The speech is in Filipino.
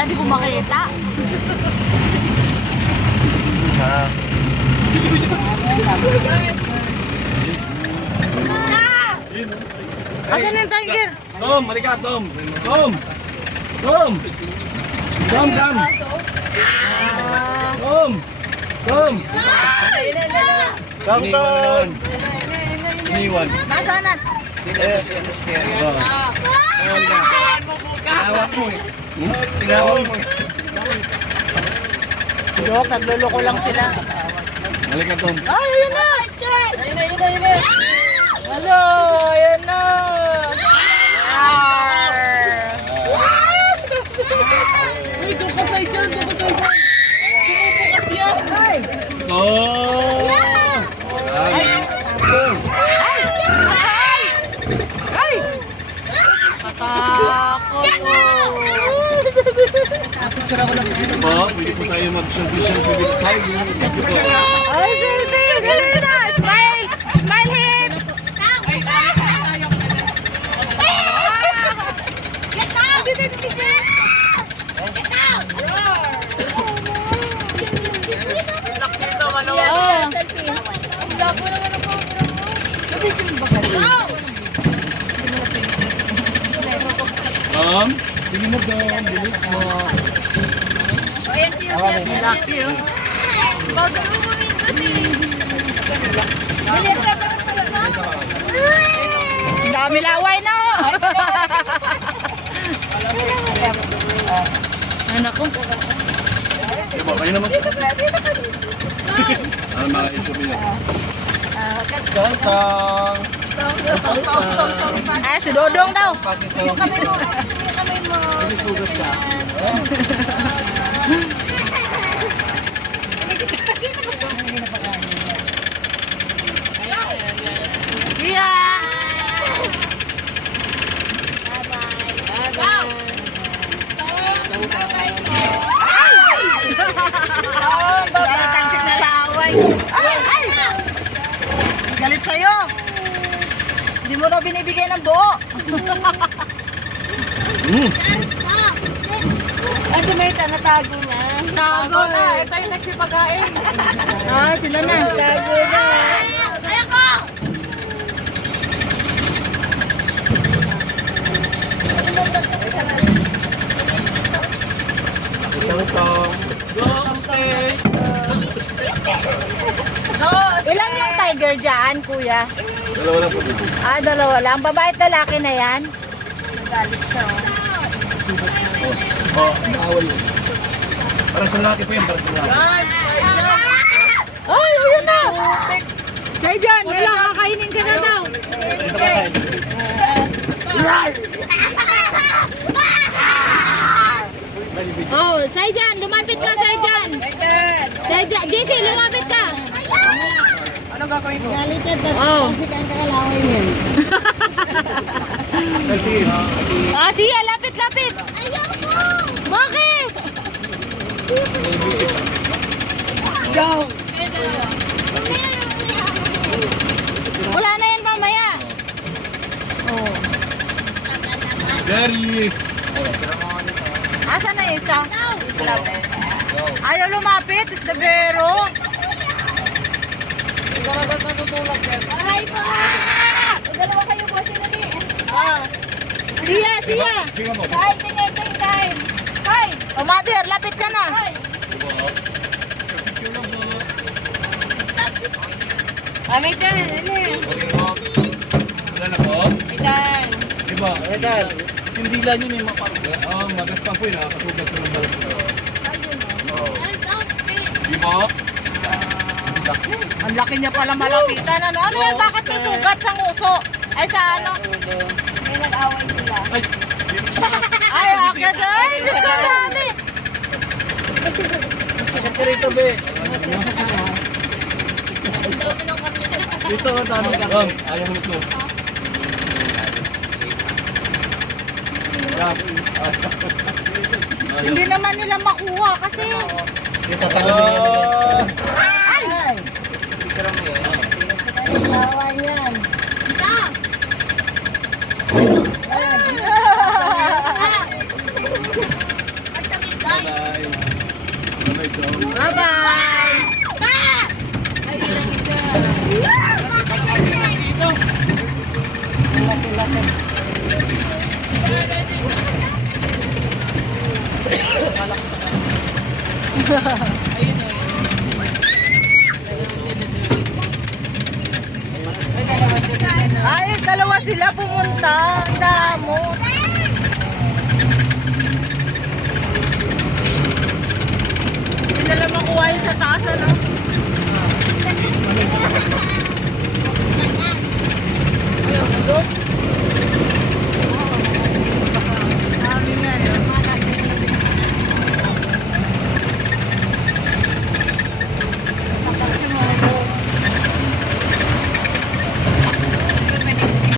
Kuya, di ko makita. Asan yung tiger? Tom, halika, Tom. Tom! Tom! Tom, Tom! Tom! Tom! Tom, Tom! Iniwan. Nasaan na? Tinawag mo eh. Tinawag mo eh. Joke, nagluloko lang sila. Halika, Tom. Ay, ayun na! Hello, ayun na! Uy, doon ka sa'yo dyan, doon ka sa'yo dyan. Tumupukas yan. Ay! Tom! Ay! Matakot! Po, pwede po tayo mag-selfie-selfie with tiger. Thank you po. Ay, selfie! Galing na! Smile! Smile hips! Tom, tingin mo Tom, bilis mo. Lucky, oh. Ang dami laway na, oh. Anak ko. Diba, kayo naman. Ano mga isubi niya? Tantang! Ay, si Dodong daw. Iya. Galit talsik na laway. Ay! Galit sa'yo. Hindi mo na binibigay ng buo. Kasi may natago na. Tago na. Ito yung nagsipagain. Ah, sila na. Tago na. Ilan yung tiger dyan, kuya? Dalawa lang po. Ah, dalawa lang. Babae at lalaki na yan? Galit siya. Oh, naawal yun. Parang sa laki po yan, parang sa laki. Ay, ayun na! Say dyan, wala, kakainin ka na daw. Dito ka tayo. Oh, say dyan, lumapit ka, say dyan. Say dyan, JC, lumapit ka. Ano gagawin mo? Galit na oh. Kasi kang kakalaway niyan. Ah, siya, lapit, lapit. Ayoko! Bakit? Go! Wala na yan mamaya. Oh. Jerry! Asa na isa? Ayaw lumapit, is the bero. Ay po! Dalawa kayo po sinali. Siya, siya. Tingnan mo. Tay, tingin, tingin. Tay! Oh, mother, lapit ka na. Tay! Amit yan, ini. Wala na po? Itan. Diba? Hindi lang yun yung maparga. Oo, magaspang po yun. Nakakasugat ko ng balon. Diba? Ang laki niya pala malapitan. Ano yan? Bakit may sugat sa nguso? Ay, sa ano? May nag-away sila. Ay! Ay, akit. Ay, Diyos ko, dami. Rito, be. Dito, dami ka. Ayaw mo ito. Hindi naman nila makuha kasi... Ay! Away yan. Ay, dalawa sila pumunta. Ang damo. Hindi nila makuha yun sa taas, ano?